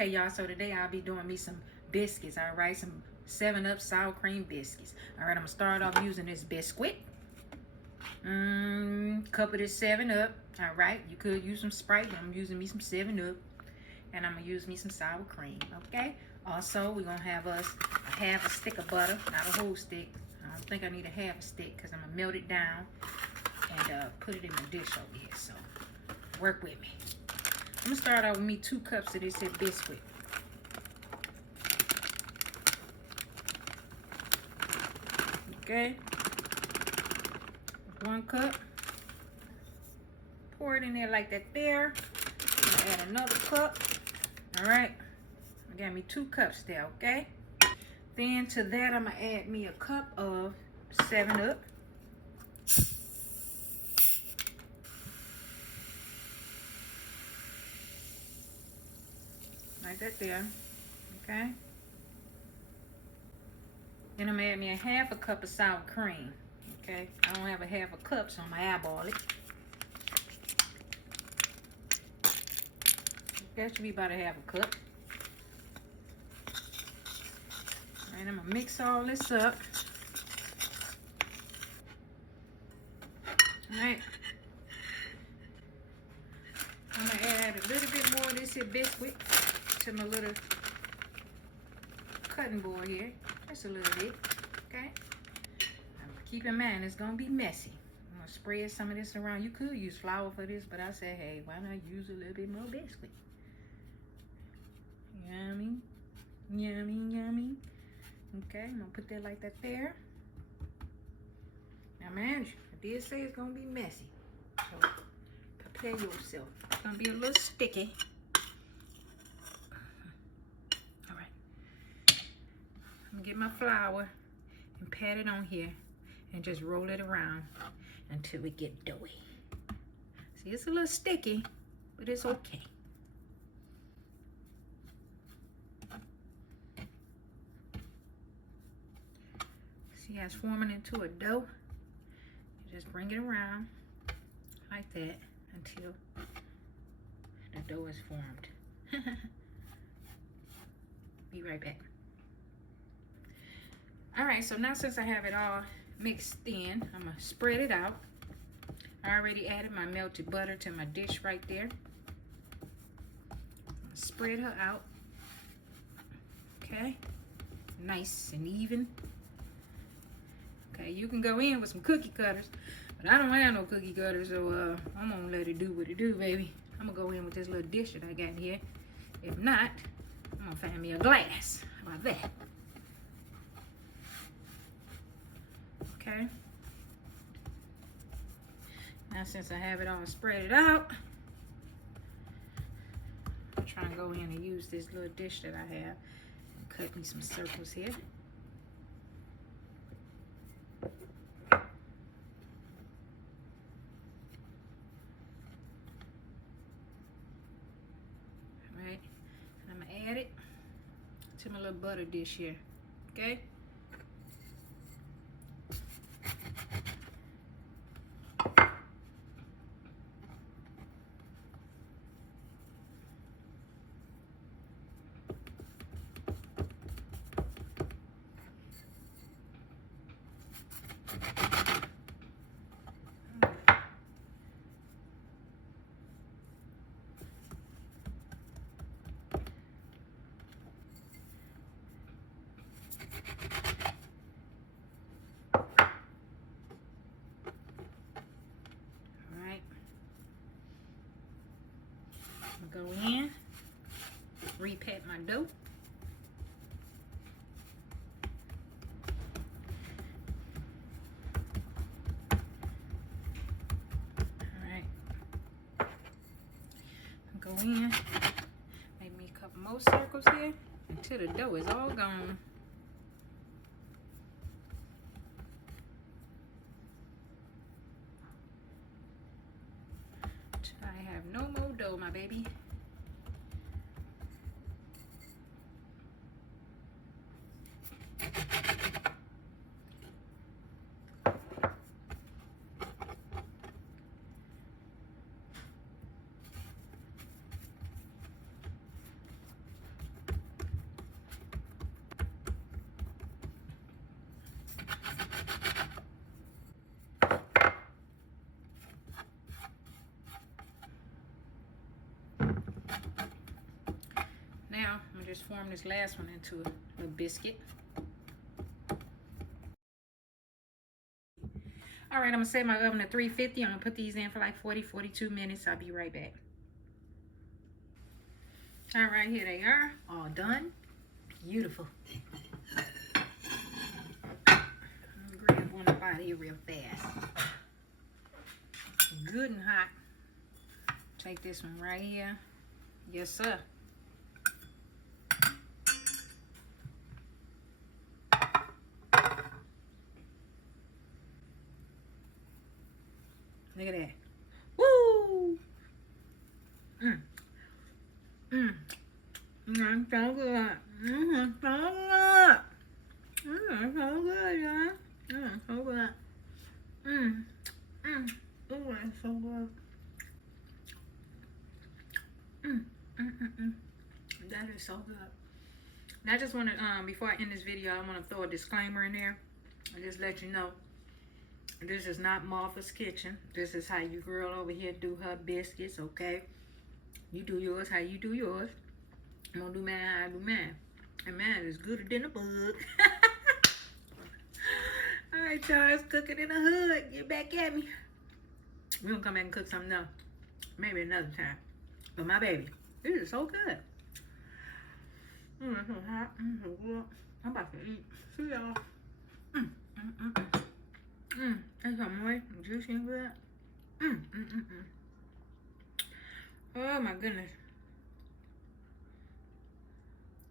Okay, y'all, so today I'll be doing me some biscuits, all right? Some 7-Up sour cream biscuits. All right, I'm gonna start off using this biscuit. Cup of this 7-Up, all right? You could use some Sprite, but I'm using me some 7-Up. And I'm gonna use me some sour cream, okay? Also, we're gonna have us a half a stick of butter, not a whole stick. I don't think I need a half a stick because I'm gonna melt it down and put it in my dish over here, so work with me. I'm gonna start out with me 2 cups of this here biscuit. Okay, 1 cup. Pour it in there like that there. I'm gonna add another cup. All right, I got me 2 cups there, okay? Then to that, I'm gonna add me a cup of 7-Up. Like that there, okay? Then I'm gonna add me a half a cup of sour cream, okay? I don't have a half a cup, so I'm gonna eyeball it. That should be about a half a cup. All right, I'm gonna mix all this up. All right. I'm gonna add a little bit more of this here biscuit to my little cutting board here. Just a little bit, okay? Keep in mind, it's gonna be messy. I'm gonna spread some of this around. You could use flour for this, but I said, hey, why not use a little bit more biscuit? Yummy, yummy, yummy. Okay, I'm gonna put that like that there. Now, man, I did say it's gonna be messy, so prepare yourself. It's gonna be a little sticky. All right, I'm gonna get my flour and pat it on here and just roll it around until it get doughy. See, it's a little sticky, but it's okay. See how it's forming into a dough? You just bring it around like that until the dough is formed. Be right back. All right, so now since I have it all mixed in, I'm gonna spread it out. I already added my melted butter to my dish right there. Spread her out. Okay, nice and even. Okay, you can go in with some cookie cutters, but I don't have no cookie cutters, so I'm gonna let it do what it do, baby. I'm gonna go in with this little dish that I got here. If not, I'm gonna find me a glass. How about that? Okay. Now since I have it all spread out, I'm trying to go in and use this little dish that I have and cut me some circles here. Alright, I'm gonna add it to my little butter dish here. Okay? Go in, repat my dough. Alright. Go in, make me a couple more circles here until the dough is all gone. I have no more dough, my baby. Now, I'm just form this last one into a biscuit. All right, I'm gonna set my oven to 350. I'm gonna put these in for like 42 minutes. I'll be right back. All right, here they are, all done. Beautiful. I'm gonna grab one up out of here real fast. Good and hot. Take this one right here. Yes, sir. Look at that. Woo! It's so good. It's so good. It's so good, y'all. It's so good. Oh, it's so good. That is so good. And I just want to, before I end this video, I want to throw a disclaimer in there and just let you know, this is not Martha's Kitchen. This is how your girl over here do her biscuits, okay? You do yours how you do yours. I'm gonna do mine how I do mine. And mine is gooder than a bug. Alright, y'all, let's cook it in the hood. Get back at me. We're gonna come back and cook something else. Maybe another time. But my baby, this is so good. It's so hot. It's so good. I'm about to eat. See y'all. That's so moist and juicy and good. Oh my goodness.